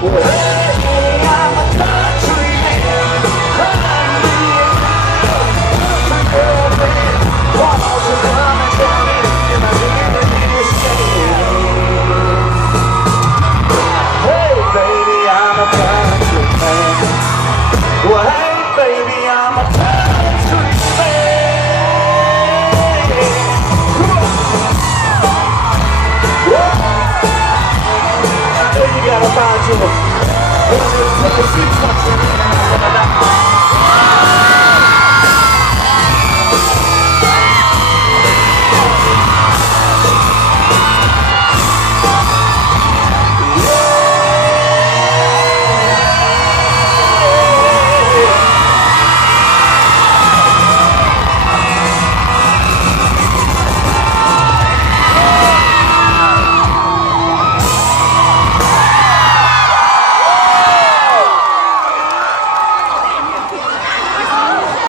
I'm a country man. I'm being country girlfriend. Walls are coming down in my ear saying, hey baby, I'm a country man. Well, hey baby, I'm a country man. I know you gotta find you a